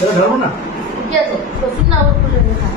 ধরবো না ঠিক আছে প্রচুর না আবার খুলে দেখলে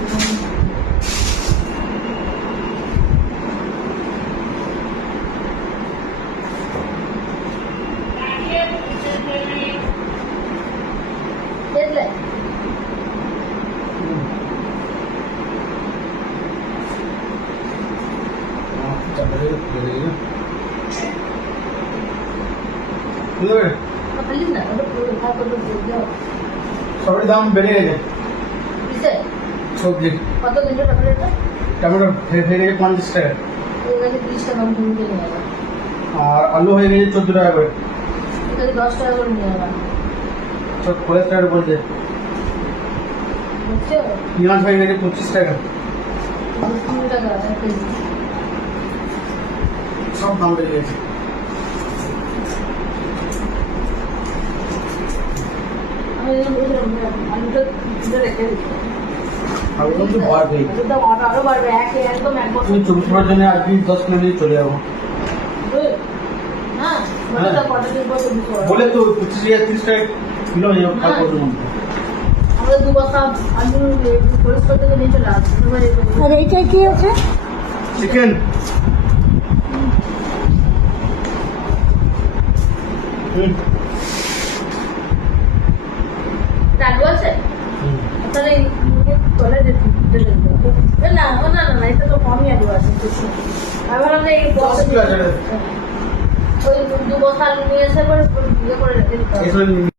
সবের দাম বেড়ে গেছে সবজি কত দিন টমেটো টমেটো হয়ে গেছে 50 টাকা 30 টাকা আমি কিনে নিয়ে গেলাম আর আলু হয়ে গেছে 14 টাকা করে এটা 10 টাকা করে নিয়ে গেলাম সব 50 টাকা বলছে বুঝছো পেঁয়াজ হয়ে গেছে 25 টাকা 3 টাকা এক কেজি সব দাম বেড়ে গেছে আমি আলুটা রেখে দিচ্ছি আলু তো বাড়বে আলুটা আরো বাড়বে একদম এক বছর তুমি 24 টাকার জন্য আজকে 10 কিলো নিয়ে চলে যাবো হ্যাঁ ওটা কত দিন পর তুমি করো বলে তো 25 টাকা 30 টাকা কিলো হয়ে যাবে কাল পরশু মধ্যে আমরা দু বস্তা আলু পরিষ্কার থেকে নিয়ে চলে আসছি আর এইটা কি আছে চিকেন আলু আছে তাহলে তোলে না না না না এটা তো কমই আলু আছে আমি ভাবলাম এই 10 কিলো আছে ওই দু বস্তা আলু নিয়ে এসে ইয়ে করে রেখে দিতে হবে